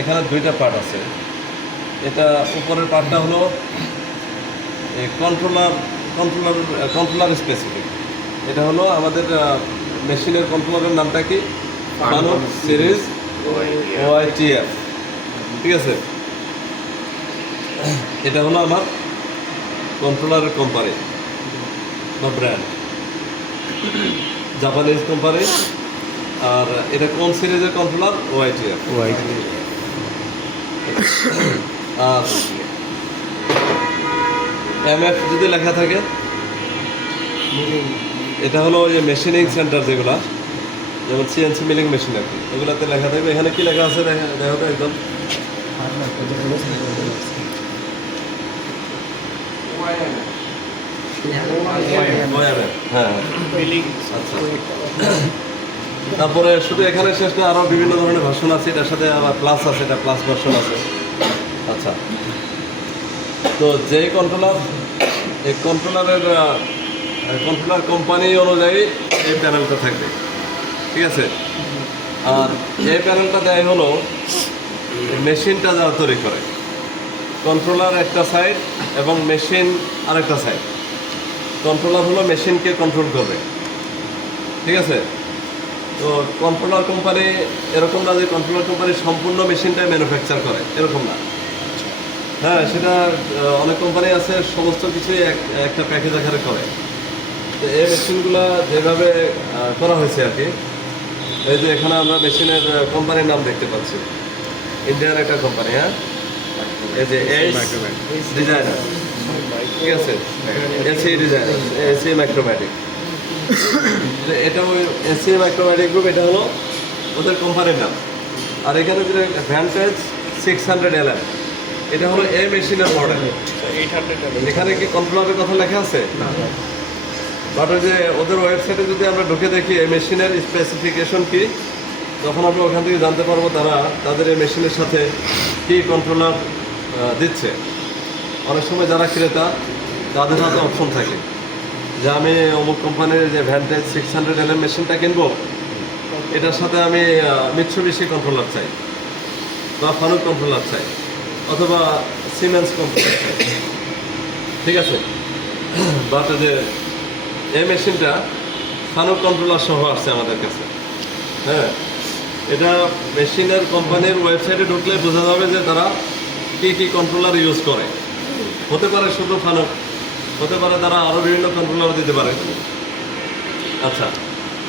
এখানে দুইটা পার্ট আছে। এটা উপরের পার্টটা হলো কন্ট্রোলার স্পেসিফিক। এটা হলো আমাদের মেশিনের কন্ট্রোলারের নামটা কি? ফানুক সিরিজ OITF। ঠিক আছে, এটা হলো আমার কন্ট্রোলারের কোম্পানি বা ব্র্যান্ড, জাপানিজ কোম্পানি। আর এটা কোন সিরিজের কন্ট্রোলার? OITF। আর MF যদি লেখা থাকে, এটা হলো ওই যে মেশিনিং সেন্টার যেগুলা, যেমন CNC মিলিং মেশিন আর কি, ওগুলাতে লেখা থাকবে। এখানে কি লেখা আছে দেখো তো একদম। হ্যাঁ, আচ্ছা। তারপরে শুধু এখানে শেষ না, আরও বিভিন্ন ধরনের ভার্সন আছে। এটার সাথে আবার প্লাস আছে, এটা প্লাস ভার্সন আছে। আচ্ছা, তো যেই কন্ট্রোলার, এই কন্ট্রোলার কোম্পানি অনুযায়ী এই প্যানেলটা থাকবে। ঠিক আছে, আর এই প্যানেলটা দেয় হলো মেশিনটা যারা তৈরি করে। কন্ট্রোলার একটা সাইড এবং মেশিন আরেকটা সাইড। কন্ট্রোলার হলো মেশিনকে কন্ট্রোল করবে। ঠিক আছে, তো কন্ট্রোলার কোম্পানি এরকম না যে কন্ট্রোলার কোম্পানি সম্পূর্ণ মেশিনটাই ম্যানুফ্যাকচার করে, এরকম না। হ্যাঁ, সেটা অনেক কোম্পানি আছে সমস্ত কিছুই একটা প্যাকেজ আকারে করে। তো এই মেশিনগুলো যেভাবে করা হয়েছে আর কি, এই যে এখানে আমরা মেশিনের কোম্পানির নাম দেখতে পাচ্ছি, ইন্ডিয়ান একটা কোম্পানি। হ্যাঁ, এই যে ডিজাইনার। ঠিক আছে, এসি ডিজাইনার, এসি মাইক্রোম্যাটিক। এটা ওই এসি মাইক্রোম্যাটিক গ্রুপ, এটা হলো ওদের কোম্পানির নাম। আর এখানে যে ভ্যান্টেজ 600 LM, এটা হলো এই মেশিনের মডেল। এখানে কি কন্ট্রোলারের কথা লেখা আছে? বাট ওই যে ওদের ওয়েবসাইটে যদি আমরা ঢুকে দেখি এই মেশিনের স্পেসিফিকেশন কি, তখন আমরা ওখান থেকে জানতে পারবো তাদের এই মেশিনের সাথে কী কন্ট্রোলার দিচ্ছে। অনেক সময় যারা ক্রেতা, তাদের হাতে অপশন থাকে যে আমি অমুক কোম্পানির যে ভ্যান্টেজ 600 LM মেশিনটা কিনবো, এটার সাথে আমি মিৎসুবিশি কন্ট্রোলার চাই, বা ফানুক কন্ট্রোলার চাই, অথবা সিমেন্স কন্ট্রোলার চাই। ঠিক আছে, বাট যে এই মেশিনটা ফানুক কন্ট্রোলার সহ আসছে আমাদের কাছে। হ্যাঁ, এটা মেশিনের কোম্পানির ওয়েবসাইটে ঢুকলে বোঝা যাবে যে তারা কী কী কন্ট্রোলার ইউজ করে। হতে পারে শুধু ফানুক, হতে পারে তারা আরও বিভিন্ন কন্ট্রোলার দিতে পারে। আচ্ছা,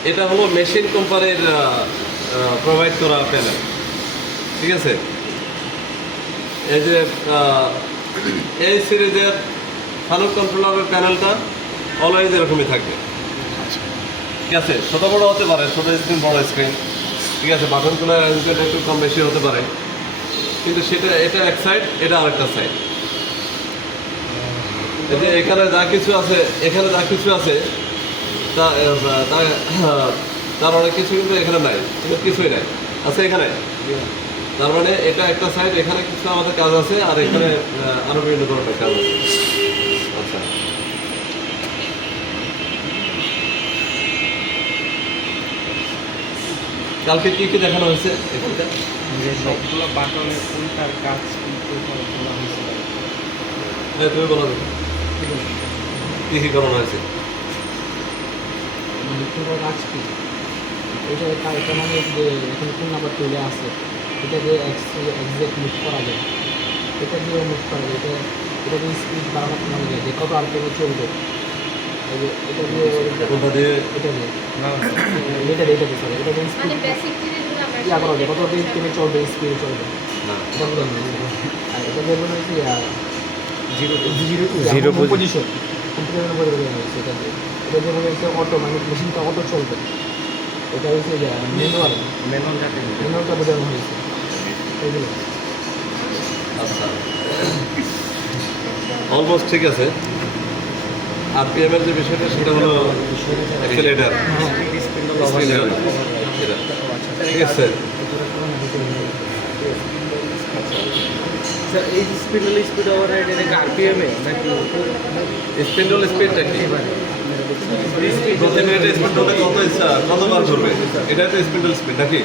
এটা হলো মেশিন কোম্পানির প্রোভাইড করা প্যানেল। ঠিক আছে, এই যে এই সিরিজের ফানুক কন্ট্রোলারের প্যানেলটা অলওয়েজ এরকমই থাকবে। ঠিক আছে, ছোটো বড়ো হতে পারে, ছোটো স্ক্রিন বড়ো স্ক্রিন। ঠিক আছে, বাটনগুলোর অ্যারেঞ্জমেন্ট একটু কম বেশি হতে পারে, কিন্তু এটা এক সাইড, এটা আরেকটা সাইড। এই যে এখানে যা কিছু আছে, তার অনেক কিছু কিন্তু এখানে নাই, কিন্তু কিছুই নাই, আছে এখানে। তার মানে এটা একটা সাইড, এখানে কিছু আমাদের কাজ আছে, আর এখানে আরও বিভিন্ন ধরনের কাজ আছে। আচ্ছা, কালকে কি কি দেখানো হয়েছে? সবগুলো বাটনের কোনটার কাজ কিন্তু বলা হয়েছে। তুমি বলো কি কি করানো হয়েছে? কাজ কি এটা মানে যে এখানে কোন নাম্বার চলে আসে, এটা যে এক্সাক্ট মুভ করা যায়, এটা দিয়ে মুভ করা যায়, এটা দিয়ে স্পিড বাড়ানো কমানো যায়, যে কত আরপিএমে চলবে। এটা দিয়ে কোনটা দিয়ে? এটা দিয়ে সরি, এটা দিয়ে স্পিড ইয়া করা যায়, কত আরপিএমে চলবে, স্পিডে চলবে। এটা বলে আর এটা দিয়ে বলে হচ্ছে জিরো পজিশন কম্পিউটারের উপরে বলে হচ্ছে। এটা দিয়ে বলে হচ্ছে অটো, মানে মেশিনটা অটো চলবে। এটা হচ্ছে ম্যানুয়ালটা বোঝানো হয়েছে এগুলো। আচ্ছা, অলমোস্ট ঠিক আছে। আরপিএমের যে বিষয়টা, সেটা হলো অ্যাক্সেলেরেটর। ঠিক আছে, স্যার এই স্পিড ওভাররাইড এটা আরপিএমে নাকি স্পিন্ডল স্পিডটা কি? প্রতি মিনিটে স্পিড হতে কতবার ঘুরবে, এটা তো স্পিন্ডল স্পিড নাকি?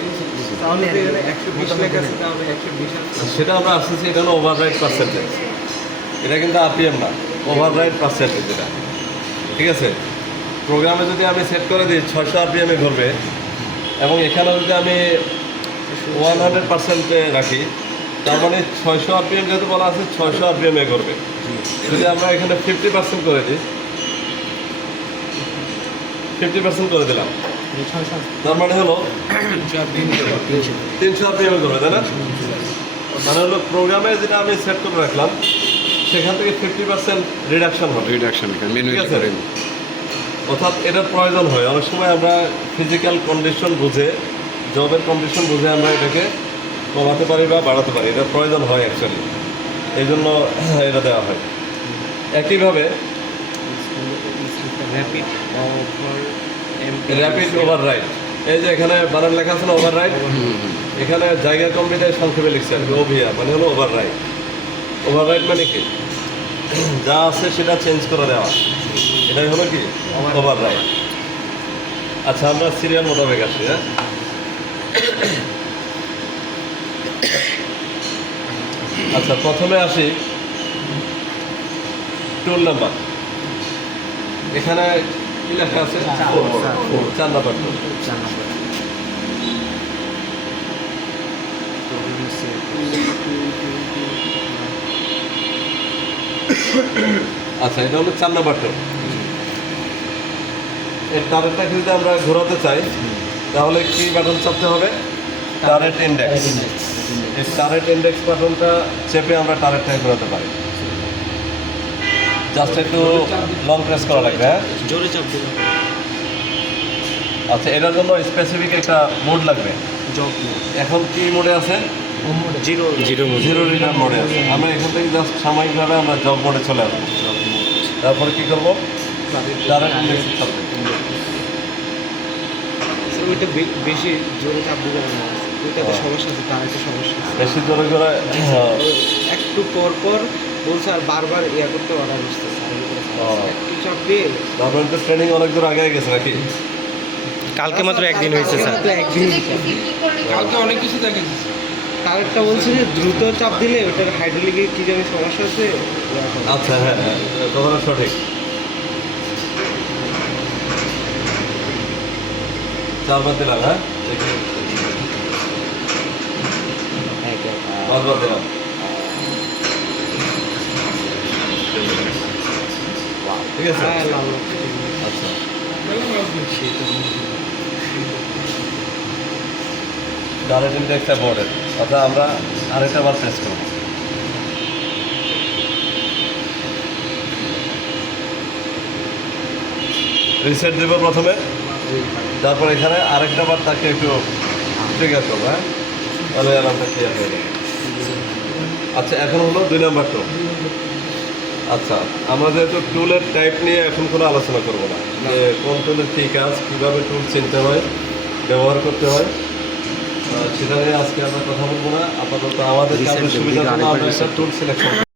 তাহলে তো এখানে 120 লেখা আছে, তাহলে 120 আছে। সেটা আমরা আসতেছি, এটা হলো ওভাররাইড পার্সেন্টেজ। এটা কিন্তু আরপিএম না, ওভাররাইড পার্সেন্টেজ এটা। ঠিক আছে, প্রোগ্রামে যদি আমি সেট করে দিই 600 আরপিএমে ঘুরবে, এবং এখানে যদি আমি 100% রাখি, তার মানে 600 আরপিএম যেহেতু বলা আছে 600 আরপিএমে ঘুরবে। যদি আমরা এখানে 50% করে দিই, 50% করে দিলাম, তার মানে হলো 300 আরপিএমে ঘুরবে, তাই না? মানে হলো প্রোগ্রামে যেটা আমি সেট করে রাখলাম সেখান থেকে 50% রিডাকশন হবে। রিডাকশন ঠিক আছে? অর্থাৎ এটার প্রয়োজন হয় অনেক সময়, আমরা ফিজিক্যাল কন্ডিশন বুঝে, জবের কন্ডিশন বুঝে আমরা এটাকে কমাতে পারি বা বাড়াতে পারি, এটার প্রয়োজন হয় অ্যাকচুয়ালি, এই জন্য এটা দেওয়া হয়। একইভাবে র্যাপিড ওভাররাইড, এই যে এখানে বানান লেখা আছে না ওভাররাইড, এখানে জায়গা কমপ্লিটে সংক্ষেপে লিখছে ওভিআর, মানে হলো ওভাররাইড। ওভাররাইড মানে কি, যা আছে সেটা চেঞ্জ করে দেওয়া, এটাই হলো কি ওভাররাইড। আচ্ছা, আমরা সিরিয়াল মোতাবেক আসি। হ্যাঁ, আচ্ছা, প্রথমে আসি টুল নাম্বার। এখানে কি লেখা আছে? 4 নাম্বার টুল। আচ্ছা, এটা হলো 4 নাম্বার টুল। এর টারেটটাকে যদি আমরা ঘোরাতে চাই তাহলে কি বাটন চাপতে হবে? Turret index. এই টারেট ইন্ডেক্স বাটনটা চেপে আমরা টারেটটাকে ঘোরাতে পারি। জাস্ট একটু লং প্রেস করা লাগবে। হ্যাঁ, জোরে চাপ দিতে হবে। আচ্ছা, এটার জন্য স্পেসিফিক একটা মোড লাগবে। জব এখন কি মোডে আছে? জিরো জিরো রিটার্ন মোডে আছে। আমরা এখান থেকে জাস্ট সাময়িকভাবে আমরা জব মোডে চলে আসবো। তারপরে কি করবো? টারেট ইন্ডেক্স চাপবো। ওইটা বেশি জোরে চাপ দিতে হবে না, ওইটাতে সমস্যা আছে, তার একটা সমস্যা আছে। বেশি জোরে করে একটু পর পর বলছে আর বারবার ইয়া করতে অর্ডার আসতেছে, একটু চাপ দিয়ে। তারপরে তো ট্রেনিং অনেক দূর আগে গেছে নাকি? কালকে মাত্র একদিন হয়েছে স্যার। তো একদিন কালকে অনেক কিছু দেখে তারটা বলছে যে দ্রুত চাপ দিলে ওটার হাইড্রোলিকের কি যেন সমস্যা আছে। আচ্ছা, হ্যাঁ হ্যাঁ, কথাটা সঠিক। 4 বার দিলাম। হ্যাঁ, 5 বার দিলাম। ঠিক আছে, হ্যাঁ লাল আচ্ছা। ডাইরেক্ট ইন্ডেক্স অ্যাবর্ডেড, অর্থাৎ আমরা আরেকটা বার প্রেস করব। রিসেট দেব প্রথমে, তারপর এখানে আরেকটা বার তাকে একটু ট্রিগার করবো। হ্যাঁ, তাহলে অ্যালার্মটা ক্লিয়ার হয়ে যাবে। আচ্ছা, এখন হলো 2 নাম্বার টুল। আচ্ছা, আমরা যেহেতু টুলের টাইপ নিয়ে এখন কোনো আলোচনা করবো না, যে কোন টুলের কী কাজ, কীভাবে টুল চিনতে হয়, ব্যবহার করতে হয়, সেটা নিয়ে আজকে আমরা কথা বলবো না। আপাতত আমাদের কাজের সুবিধার জন্য আমরা একটা টুল সিলেকশন